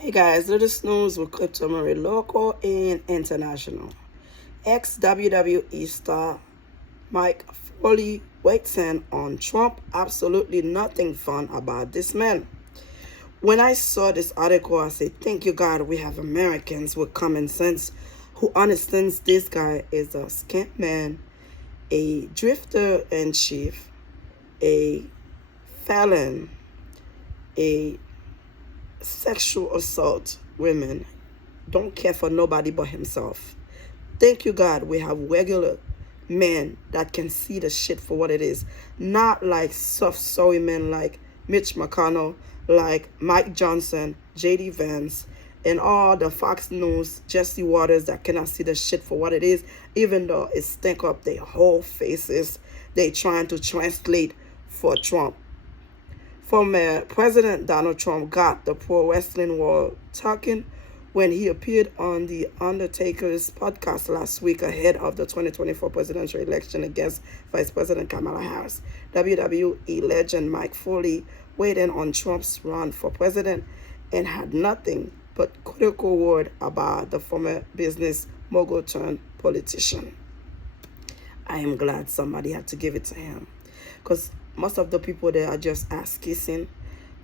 Hey guys, latest news with crypto local and international. Ex-WWE star Mick Foley weighs in on Trump. Absolutely nothing fun about this man. When I saw this article, I said, thank you God we have Americans with common sense who understands this guy is a scam man, a drifter in chief, a felon, a sexual assault women, don't care for nobody but himself. Thank you God we have regular men that can see the shit for what it is, not like soft sorry men like Mitch McConnell, like Mike Johnson, JD Vance, and all the Fox News Jesse Waters that cannot see the shit for what it is, even though it stink up their whole faces. They trying to translate for Trump. Former President Donald Trump got the pro wrestling world talking when he appeared on The Undertaker's podcast last week ahead of the 2024 presidential election against Vice President Kamala Harris. WWE legend Mick Foley weighed in on Trump's run for president and had nothing but critical word about the former business mogul turned politician. I am glad somebody had to give it to him, because most of the people there are just ass kissing,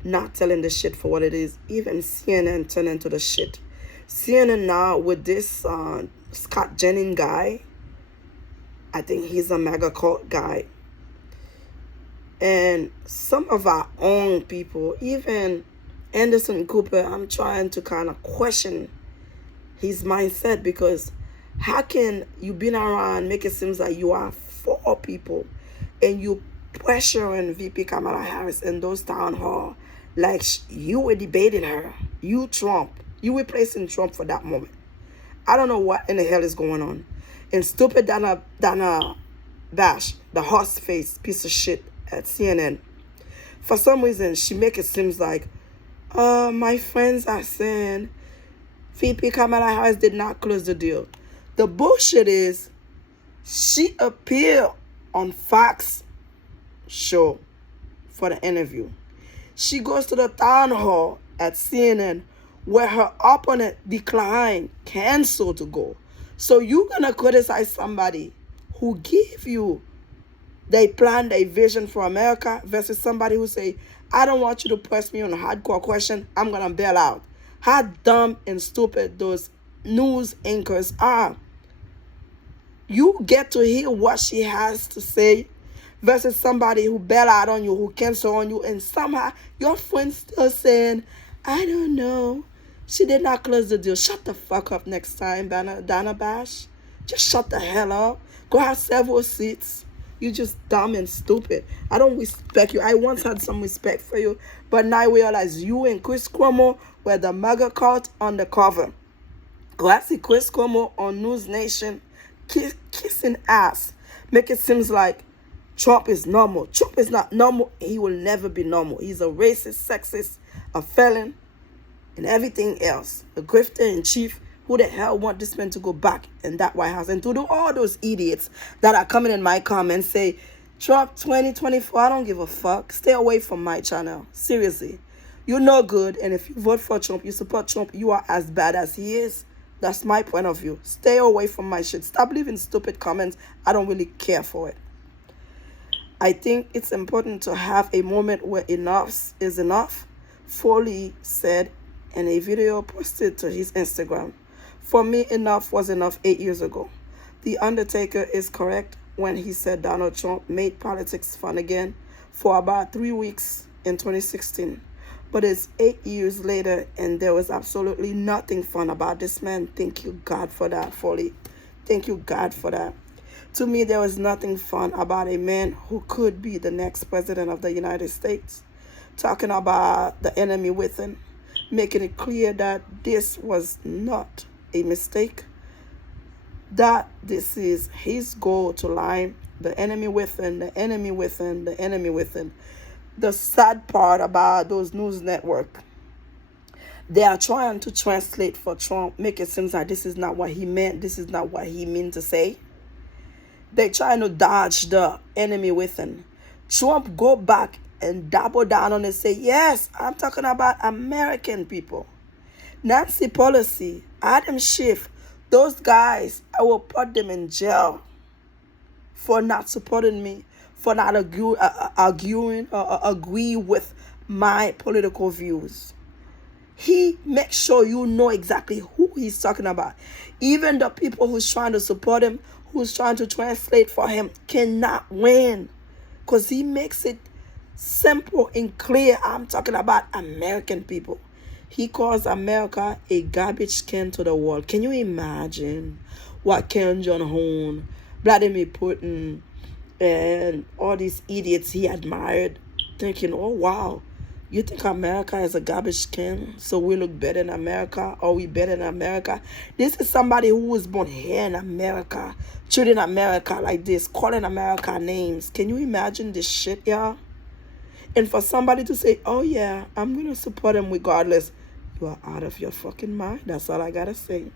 not telling the shit for what it is. Even CNN turning to the shit. CNN now with this Scott Jennings guy, I think he's a mega cult guy. And some of our own people, even Anderson Cooper, I'm trying to kind of question his mindset, because how can you been around, make it seem like you are for people and you pressuring VP Kamala Harris in those town hall like you were debating her, you Trump, you replacing Trump for that moment. I don't know what in the hell is going on. And stupid Dana Bash, the horse face piece of shit at CNN, for some reason she make it seems like my friends are saying VP Kamala Harris did not close the deal. The bullshit is she appeared on Fox show for the interview. She goes to the town hall at CNN where her opponent declined, canceled to go. So you're gonna criticize somebody who give you they plan, their vision for America versus somebody who say, I don't want you to press me on a hardcore question, I'm gonna bail out. How dumb and stupid those news anchors are. You get to hear what she has to say versus somebody who bail out on you, who cancel on you, and somehow your friend's still saying, I don't know. She did not close the deal. Shut the fuck up next time, Dana Bash. Just shut the hell up. Go have several seats. You just dumb and stupid. I don't respect you. I once had some respect for you, but now I realize you and Chris Cuomo were the mega cult on the cover. Go I see Chris Cuomo on News Nation kissing ass. Make it seems like Trump is normal. Trump is not normal. He will never be normal. He's a racist, sexist, a felon, and everything else. A grifter in chief. Who the hell want this man to go back in that White House? And to do all those idiots that are coming in my comments say, Trump 2024, I don't give a fuck. Stay away from my channel. Seriously. You're no good. And if you vote for Trump, you support Trump, you are as bad as he is. That's my point of view. Stay away from my shit. Stop leaving stupid comments. I don't really care for it. I think it's important to have a moment where enough is enough. Foley said in a video posted to his Instagram. For me, enough was enough 8 years ago. The Undertaker is correct when he said Donald Trump made politics fun again for about 3 weeks in 2016. But it's 8 years later and there was absolutely nothing fun about this man. Thank you, God, for that, Foley. Thank you, God, for that. To me, there was nothing fun about a man who could be the next president of the United States. Talking about the enemy within, making it clear that this was not a mistake, that this is his goal to lie, the enemy within, the enemy within, the enemy within. The sad part about those news networks, they are trying to translate for Trump, make it seem like this is not what he meant, this is not what he meant to say. They're trying to dodge the enemy within. Trump go back and double down on it, say, yes, I'm talking about American people. Nancy Pelosi, Adam Schiff, those guys, I will put them in jail for not supporting me, for not arguing or agree with my political views. He makes sure you know exactly who he's talking about. Even the people who's trying to support him, who's trying to translate for him, cannot win. Because he makes it simple and clear. I'm talking about American people. He calls America a garbage can to the world. Can you imagine what Kim Jong-un, Vladimir Putin, and all these idiots he admired, thinking, oh, wow, you think America is a garbage can, so we look better in America, or we better in America? This is somebody who was born here in America, treating America like this, calling America names. Can you imagine this shit, y'all? And for somebody to say, oh yeah, I'm going to support him regardless, you are out of your fucking mind. That's all I got to say.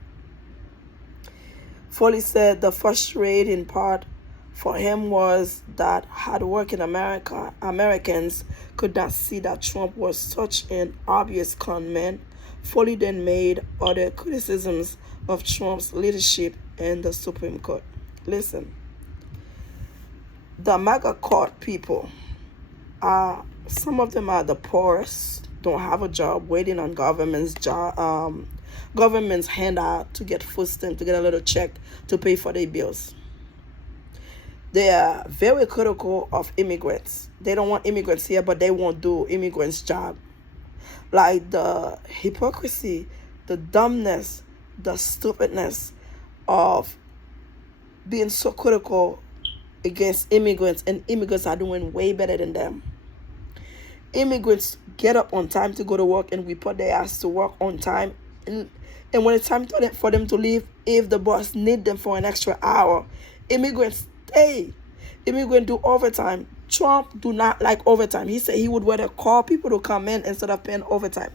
Foley said the frustrating part for him was that hard-working Americans could not see that Trump was such an obvious con man. Foley then made other criticisms of Trump's leadership in the Supreme Court. Listen, the MAGA court people, some of them are the poorest, don't have a job, waiting on government's handout to get food stamp, to get a little check to pay for their bills. They are very critical of immigrants. They don't want immigrants here, but they won't do immigrants' job. Like the hypocrisy, the dumbness, the stupidness of being so critical against immigrants, and immigrants are doing way better than them. Immigrants get up on time to go to work, and we put their ass to work on time. And when it's time for them to leave, if the boss need them for an extra hour, immigrants stay. Immigrants do overtime. Trump do not like overtime. He said he would rather call people to come in instead of paying overtime.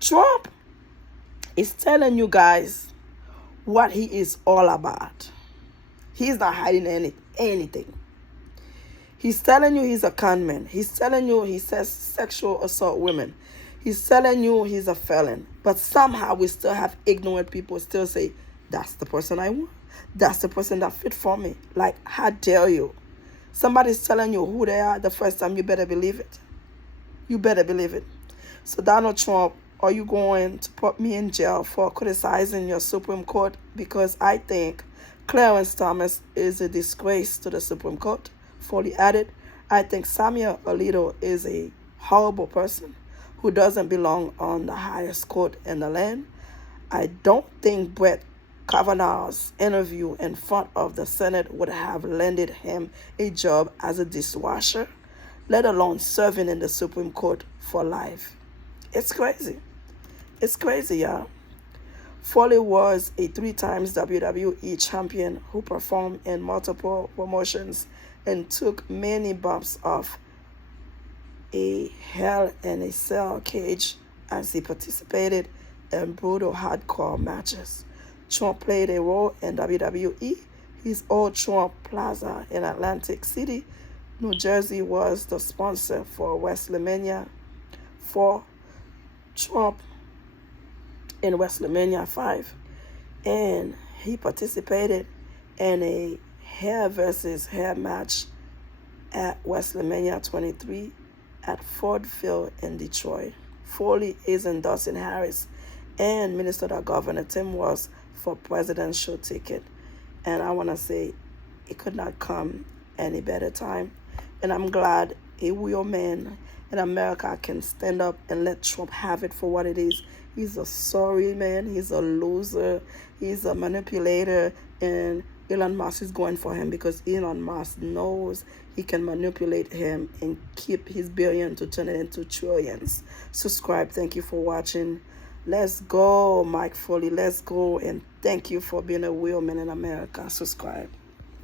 Trump is telling you guys what he is all about. He's not hiding anything. He's telling you he's a con man. He's telling you he says sexual assault women. He's telling you he's a felon. But somehow we still have ignorant people still say, that's the person I want. That's the person that fit for me. Like, how dare you? Somebody's telling you who they are the first time, you better believe it. You better believe it. So Donald Trump, are you going to put me in jail for criticizing your Supreme Court? Because I think Clarence Thomas is a disgrace to the Supreme Court. Foley added, I think Samuel Alito is a horrible person who doesn't belong on the highest court in the land. I don't think Brett Kavanaugh's interview in front of the Senate would have landed him a job as a dishwasher, let alone serving in the Supreme Court for life. It's crazy. It's crazy, y'all. Foley was a 3-time WWE champion who performed in multiple promotions and took many bumps off a Hell in a Cell cage as he participated in brutal hardcore matches. Trump played a role in WWE. His old Trump Plaza in Atlantic City, New Jersey was the sponsor for WrestleMania 4. Trump in WrestleMania 5. And he participated in a hair versus hair match at WrestleMania 23 at Ford Field in Detroit. Foley is endorsing Harris and Minnesota Governor Tim Walz for presidential ticket. And I want to say it could not come any better time. And I'm glad a real man in America can stand up and let Trump have it for what it is. He's a sorry man. He's a loser. He's a manipulator. And Elon Musk is going for him because Elon Musk knows he can manipulate him and keep his billion to turn it into trillions. Subscribe. Thank you for watching. Let's go, Mick Foley. Let's go. And thank you for being a real man in America. Subscribe.